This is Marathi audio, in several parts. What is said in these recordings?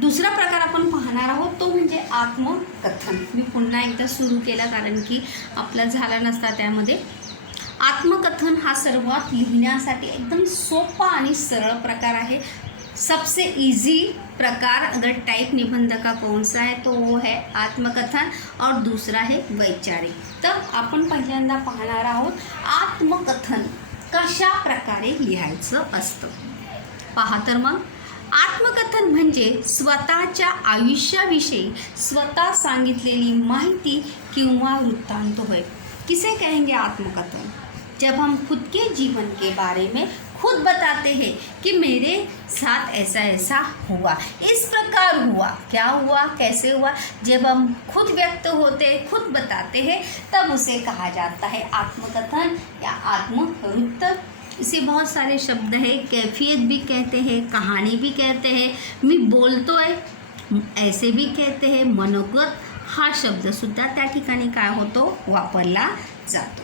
दुसरा प्रकार आपण पाहणार आहोत तो म्हणजे आत्मकथन. मी पुन्हा एकदा सुरू केला कारण की आपला झाला नसता त्यामध्ये. आत्मकथन हा सर्वात लिहिण्यासाठी एकदम सोपा आणि सरळ प्रकार आहे. सबसे इजी प्रकार अगर टाइप निबंध का कौन सा है तो वो है आत्मकथन और दूसरा है वैचारिक. तर आपण पहिल्यांदा पाहणार आहोत आत्मकथन कशा प्रकारे लिहायचं असतं. पहा तर मग, आत्मकथन म्हणजे स्वतःच्या आयुष्याविषयी स्वतः सांगितलेली माहिती किंवा वृत्तांत होय. किसे कहेंगे आत्मकथन? जब हम खुद के जीवन के बारे में खुद बताते हैं कि मेरे साथ ऐसा ऐसा हुआ, इस प्रकार हुआ, क्या हुआ, कैसे हुआ. जब हम खुद व्यक्त होते, खुद बताते हैं, तब उसे कहा जाता है आत्मकथन या आत्मवृत्त. इसे बहुत सारे शब्द हैं, कैफियत भी कहते हैं, कहाणी भी कहते हैं, मी बोलतोय ऐसे भी कहते हैं, मनोगत हा शब्दसुद्धा त्या ठिकाणी काय होतो, वापरला जातो.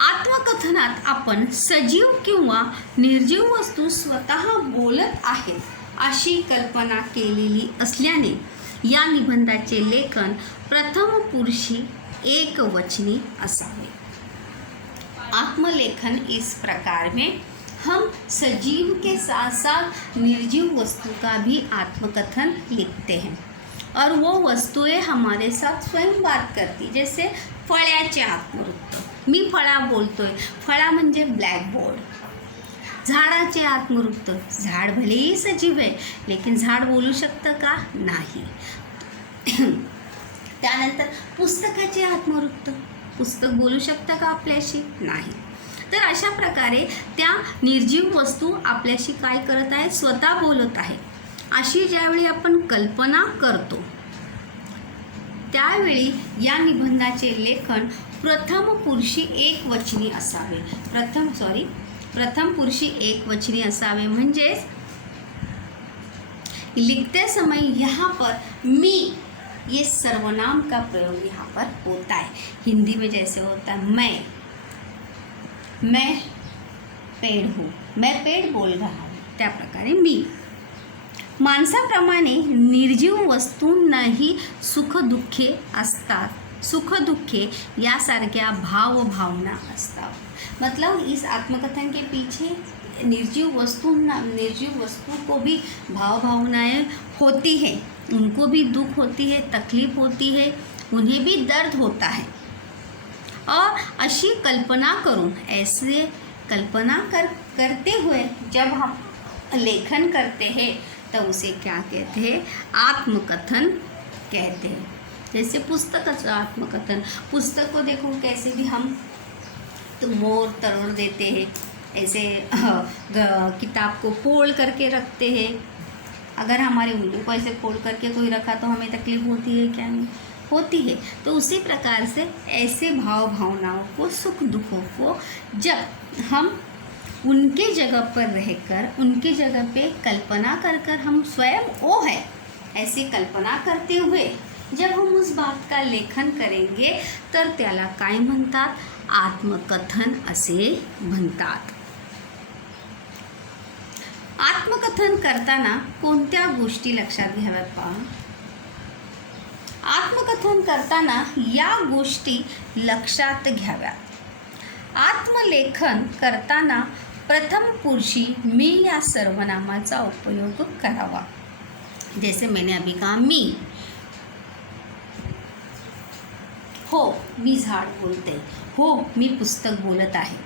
आत्मकथनात आपण सजीव किंवा निर्जीव वस्तू स्वतः बोलत आहेत अशी कल्पना केलेली असल्याने या निबंधाचे लेखन प्रथम पुरुषी एकवचनी असावे. आत्मलेखन इस प्रकार में हम सजीव के साथ साथ निर्जीव वस्तु का भी आत्मकथन लिखते हैं और वो वस्तुएं हमारे साथ स्वयं बात करती. जैसे फळ्याचे आत्मवृत्त, मी फळा बोलतोय, फळा म्हणजे ब्लॅकबोर्ड. झाडाचे आत्मवृत्त, झाड भलेही सजीव आहे लेकिन झाड बोलू शकतं का? नाही. त्यानंतर पुस्तकाचे आत्मवृत्त, पुस्तक बोलू शकतं का आपल्याशी? नाही. तर अशा प्रकारे त्या निर्जीव वस्तू आपल्याशी काय करत आहे, स्वतः बोलत आहे. अशी ज्यावेळी आपण कल्पना करतो त्यावेळी या निबंधाचे लेखन प्रथम पुरुषी एकवचनी असावे. प्रथम पुरुषी एकवचनी असावे. म्हणजेच लिखते समय यहाँ पर मी ये सर्वनाम का प्रयोग यहाँ पर होता है. हिंदी में जैसे होता है मैं पेड़ हूँ, मैं पेड़ बोल रहा हूँ, त्या प्रकारे मी. माणसाप्रमाणे निर्जीव वस्तूंनाही सुखदुःखे असतात. सुखदुःखे यासारख्या भावभावना असतात. मतलब इस आत्मकथन के पीछे निर्जीव वस्तुओं को भी भाव भावनाएँ होती है, उनको भी दुख होती है, तकलीफ होती है, उन्हें भी दर्द होता है. और अशी कल्पना करून, ऐसे कल्पना करते हुए जब हम लेखन करते हैं तो उसे क्या कहते हैं, आत्मकथन कहते हैं. जैसे पुस्तक आत्मकथन, पुस्तक को देखो कैसे भी हम तो मोड़ तोड़ देते हैं, ऐसे किताब को फोल्ड करके रखते हैं. अगर हमारी उंगली को ऐसे फोल्ड करके कोई रखा तो हमें तकलीफ होती है क्या? नहीं होती है. तो उसी प्रकार से ऐसे भाव भावनाओं को, सुख दुखों को जब हम उनके जगह पर रहकर, उनके जगह पे कल्पना कर हम स्वयं वो है ऐसी कल्पना करते हुए जब हम उस बात का लेखन करेंगे तर त्याला काय म्हणतात, आत्मकथन असे म्हणतात. आत्मकथन करताना कोणत्या गोष्टी लक्षात घ्याव्यात पहा. आत्मकथन करताना या गोष्टी लक्षात घ्याव्यात. आत्मलेखन करताना प्रथम पुरुषी मी या सर्वनामाचा उपयोग करावा. जैसे मैंने अभी कहा मी, हो मी झाड बोलते, हो मी पुस्तक बोलत आहे.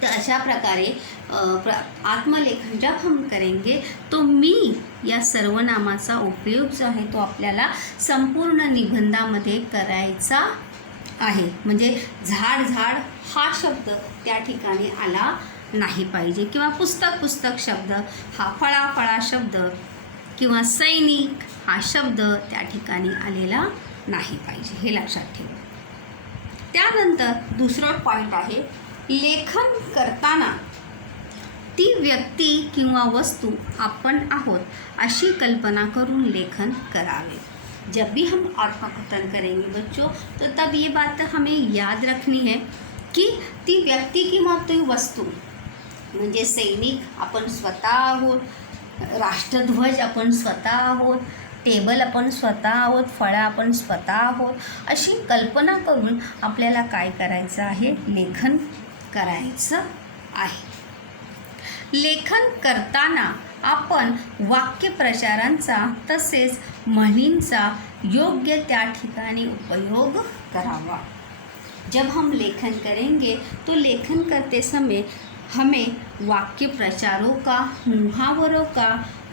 तर अशा प्रकारे आत्मलेखन जब हम करेंगे तो मी या सर्वनामाचा उपयोग जो आहे तो आपल्याला संपूर्ण निबंधामध्ये करायचा आहे. म्हणजे झाड हा शब्द त्या ठिकाणी आला नाही पाहिजे, किंवा पुस्तक शब्द हा, फळा शब्द किंवा सैनिक हा शब्द त्या ठिकाणी आलेला नाही पाहिजे, हे लक्षात ठेवा. त्यानंतर दुसरं पॉईंट आहे, लेखन करताना ती व्यक्ती किंवा वस्तू आपण आहोत अशी कल्पना करून लेखन करावे. जब भी हम आत्मकथन करेंगे बच्चों, तो तब ये बात हमें याद रखनी है कि ती व्यक्ति किंवा ती वस्तू म्हणजे सैनिक आपण स्वतः आहोत, राष्ट्रध्वज आपण स्वतः आहोत, टेबल आपण स्वतः आहोत, फळं आपण स्वतः आहोत, अशी कल्पना करून आपल्याला काय करायचं आहे, लेखन करायचं आहे. लेखन करताना आपण वाक्यप्रचारांचा तसेच म्हणींचा योग्य त्या ठिकाणी उपयोग करावा. जब हम लेखन करेंगे तो लेखन करते समय हमें वाक्य प्रचारों का, मुहावरों का,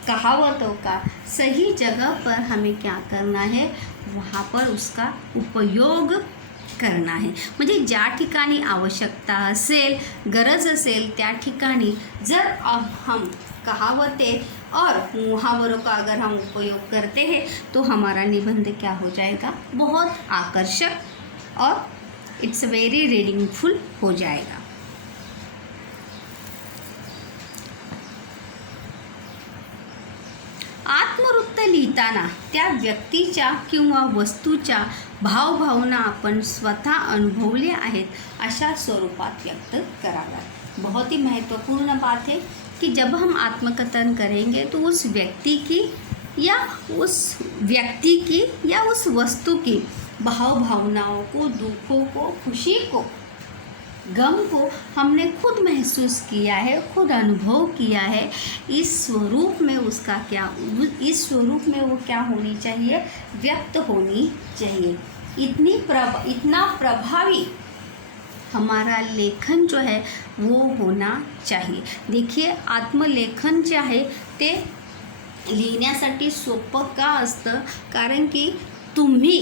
कहावतों का सही जगह पर हमें क्या करना है, वहाँ पर उसका उपयोग करना है. म्हणजे ज्या ठिकाणी आवश्यकता असेल, गरज असेल त्या ठिकाणी जर अब हम कहावतें और मुहावरों का अगर हम उपयोग करते हैं तो हमारा निबंध क्या हो जाएगा, बहुत आकर्षक और इट्स वेरी रीडिंगफुल हो जाएगा. आत्मवृत्त लिहिताना त्या व्यक्तीच्या किंवा वस्तूच्या भावभावना आपण स्वतः अनुभवले आहेत अशा स्वरूपात व्यक्त कराव्यात. बहुत ही महत्वपूर्ण बात है कि जब हम आत्मकथन करेंगे तो उस व्यक्ति की या उस वस्तु की भाव भावनाओं को, दुखों को, खुशी को, गम को हमने खुद महसूस किया है, खुद अनुभव किया है, इस स्वरूप में उसका क्या, इस स्वरूप में वो क्या होनी चाहिए, व्यक्त होनी चाहिए. इतना प्रभावी हमारा लेखन जो है वो होना चाहिए. देखिए आत्मलेखन जे आहे ते लिहिण्यासाठी सोपं का असतं, कारण की तुम्ही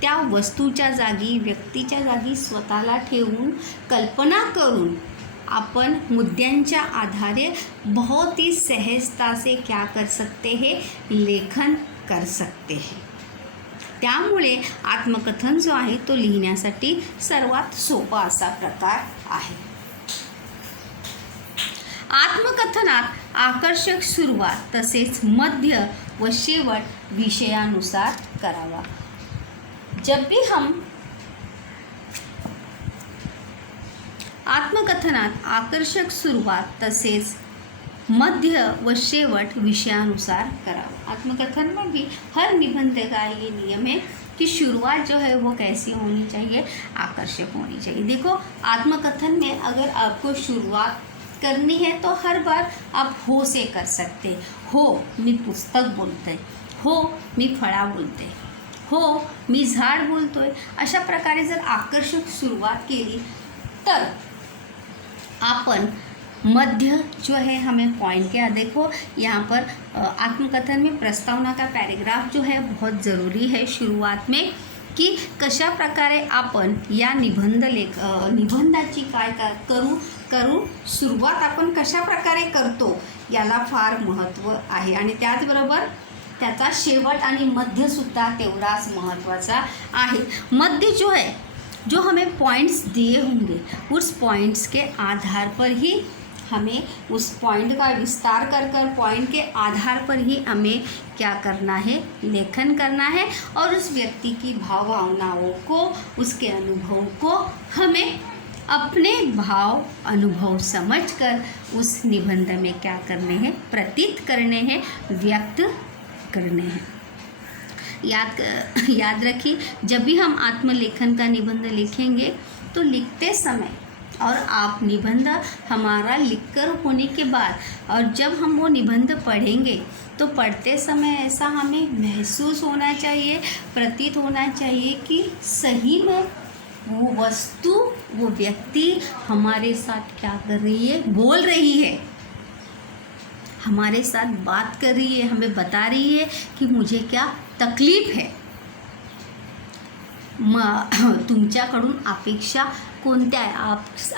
त्या वस्तूच्या जागी, व्यक्तीच्या जागी स्वतःला ठेवून कल्पना करून अपन मुद्द्यांच्या आधारे बहुत ही सहजता से क्या कर सकते हैं, लेखन कर सकते हैं. त्यामुळे आत्मकथन जो आहे तो लिहिण्यासाठी सर्वात सोपा असा प्रकार आहे. आत्मकथनात आकर्षक सुरुवात तसेच मध्य व शेवट विषयानुसार करावा. जब भी हम आत्मकथनात आकर्षक सुरुवात तसेच मध्य व शेवट विषयानुसार करावा. आत्मकथन में भी हर निबंध का ये नियम है कि शुरुआत जो है वो कैसी होनी चाहिए, आकर्षक होनी चाहिए. देखो आत्मकथन में अगर आपको शुरुआत करनी है तो हर बार आप हो से कर सकते. हो मी पुस्तक बोलते, हो मी फळा बोलते, हो मी झाड बोलतोय, अशा प्रकारे जर आकर्षक सुरुवात केली तर आपण मध्य जो है हमें पॉइंट क्या, देखो यहाँ पर आत्मकथन में प्रस्तावना का पैराग्राफ जो है बहुत ज़रूरी है शुरुआत में, की कशा प्रकारे आपण या निबंधाची काय करू सुरुवात आपण कशा प्रकारे करतो याला फार महत्त्व आहे. आणि त्याचबरोबर त्याचा शेवट आणि मध्यसुद्धा तेवढाच महत्त्वाचा आहे. मध्य जो है, जो हमें पॉइंट्स दिए होंगे उस पॉइंट्स के आधार पर ही हमें उस पॉइंट का विस्तार कर पॉइंट के आधार पर ही हमें क्या करना है, लेखन करना है. और उस व्यक्ति की भावनाओं को, उसके अनुभव को हमें अपने भाव अनुभव समझकर उस निबंध में क्या करने हैं, प्रतीत करने हैं, व्यक्त करने हैं. याद रखिए, जब भी हम आत्मलेखन का निबंध लिखेंगे तो लिखते समय और आप निबंध हमारा लिखकर होने के बाद और जब हम वो निबंध पढ़ेंगे तो पढ़ते समय ऐसा हमें महसूस होना चाहिए, प्रतीत होना चाहिए कि सही में वो वस्तु, वो व्यक्ति हमारे साथ क्या कर रही है, बोल रही है, हमारे साथ बात कर रही है, हमें बता रही है कि मुझे क्या तकलीफ है. तुमच्याकडून अपेक्षा कोणत्या आहे,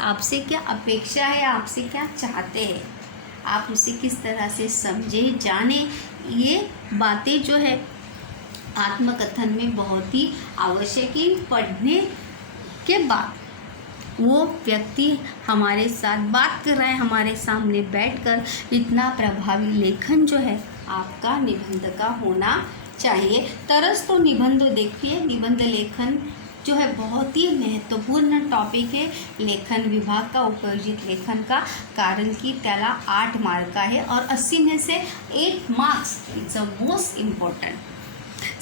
आपसे क्या अपेक्षा है, आपसे क्या चाहते हैं, आप उसे किस तरह से समझे, जाने. ये बातें जो है आत्मकथन में बहुत ही आवश्यक है. पढ़ने के बाद वो व्यक्ति हमारे साथ बात कर रहा है, हमारे सामने बैठकर, इतना प्रभावी लेखन जो है आपका निबंध का होना चाहिए. तरच तो निबंध, देखिए निबंध लेखन जो है बहुत ही महत्वपूर्ण टॉपिक है लेखन विभाग का, उपयोजित लेखन का, कारण कि त्याला 8 मार्क आहे और 80 में से 8 marks it's a most important.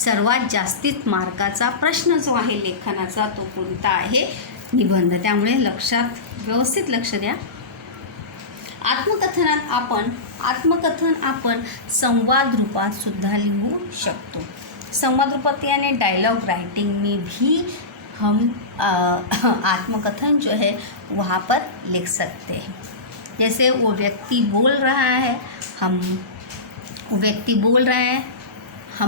सर्वात जास्तीत मार्काचा प्रश्न जो आहे लेखनाचा तो कोणता आहे? निबंध। त्यामुळे व्यवस्थित लक्ष द्या। आत्मकथन आपण संवाद रूपात सुद्धा लिहू शकतो। संवाद रूपात यानी डायलॉग राइटिंग में भी हम आत्मकथन जो है वहाँ पर लिख सकते हैं। जैसे वो व्यक्ति बोल रहा है, हम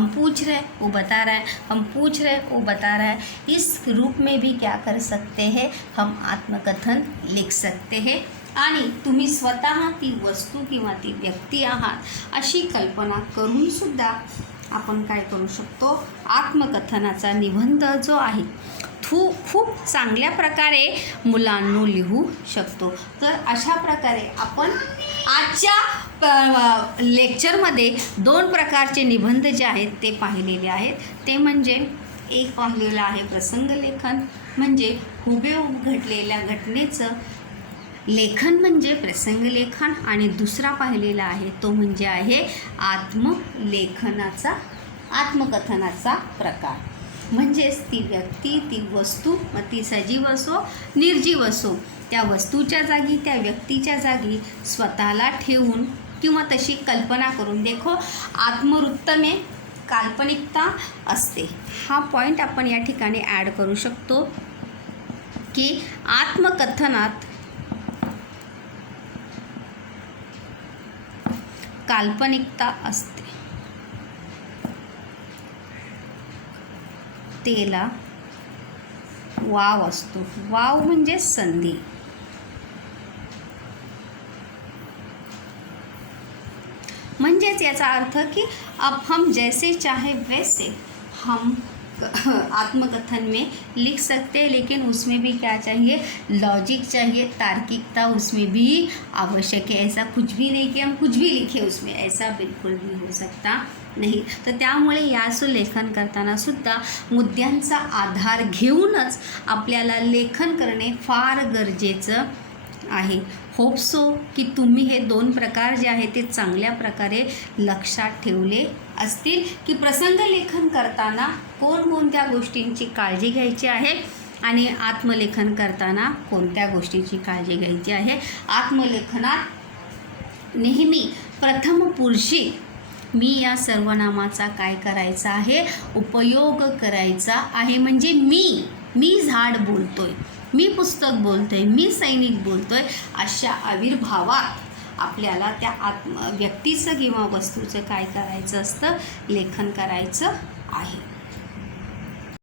पूछ रहे वो बता रहा है, हम पूछ रहे वो बता रहा है। इस रूप में भी क्या कर सकते हैं, हम आत्मकथन लिख सकते हैं। आणि तुम्ही स्वतः ती वस्तू किंवा ती व्यक्ती आहात अशी कल्पना करून सुद्धा आपण काय करू शकतो, आत्मकथनाचा निबंध जो आहे खूप चांगल्या प्रकारे मुलांनो लिहू शकतो। तर अशा प्रकारे आपण आजच्या लेक्चरमध्ये 2 प्रकारचे निबंध जे आहेत ते पाहिलेले आहेत। ते म्हणजे एक पाहिलेलं आहे प्रसंग लेखन, म्हणजे हुबेहूब घडलेल्या घटनेचं लेखन म्हणजे प्रसंग लेखन, आणि दुसरा पाहिलेला आहे तो म्हणजे आहे आत्मकथनाचा प्रकार। म्हणजेच ती व्यक्ती, ती वस्तू, मग ती सजीव असो निर्जीव असो, त्या वस्तूच्या जागी, त्या व्यक्तीच्या जागी स्वतःला ठेवून किंवा तशी कल्पना करून, देखो आत्मवृत्त में काल्पनिकता असते। हा पॉईंट आपण या ठिकाणी ॲड करू शकतो की आत्मकथनात काल्पनिकता असते, तेला वाव असतो। वाव म्हणजे संधी। म्हणजेच याचा अर्थ की अब हम जैसे चाहे वैसे हम आत्मकथन में लिख सकते हैं, लेकिन उसमें भी क्या चाहिए, लॉजिक चाहिए, तार्किकता उसमें भी आवश्यक है। ऐसा कुछ भी नहीं कि हम कुछ भी लिखे उसमें, ऐसा बिल्कुल भी हो सकता नाही। तर त्यामुळे याचं लेखन करताना सुद्धा मुद्द्यांचा आधार घेऊनच आपल्याला लेखन करणे फार गरजेचं आहे। होप सो की तुम्ही हे 2 प्रकार जे आहे ते चांगल्या प्रकारे लक्षात ठेवले असतील की प्रसंग लेखन करताना कोणकोणत्या गोष्टींची काळजी घ्यायची आहे आणि आत्मलेखन करताना कोणत्या गोष्टीची काळजी घ्यायची आहे। आत्मलेखनात नेहमी प्रथम पुरुषी मी या सर्वनामाचा काय करायचा आहे, उपयोग करायचा आहे। म्हणजे मी झाड बोलतोय, मी पुस्तक बोलतोय, मी सैनिक बोलतोय, अशा आविर्भावात आपल्याला त्या व्यक्तीचं किंवा वस्तूचं काय करायचं असतं, लेखन करायचं आहे।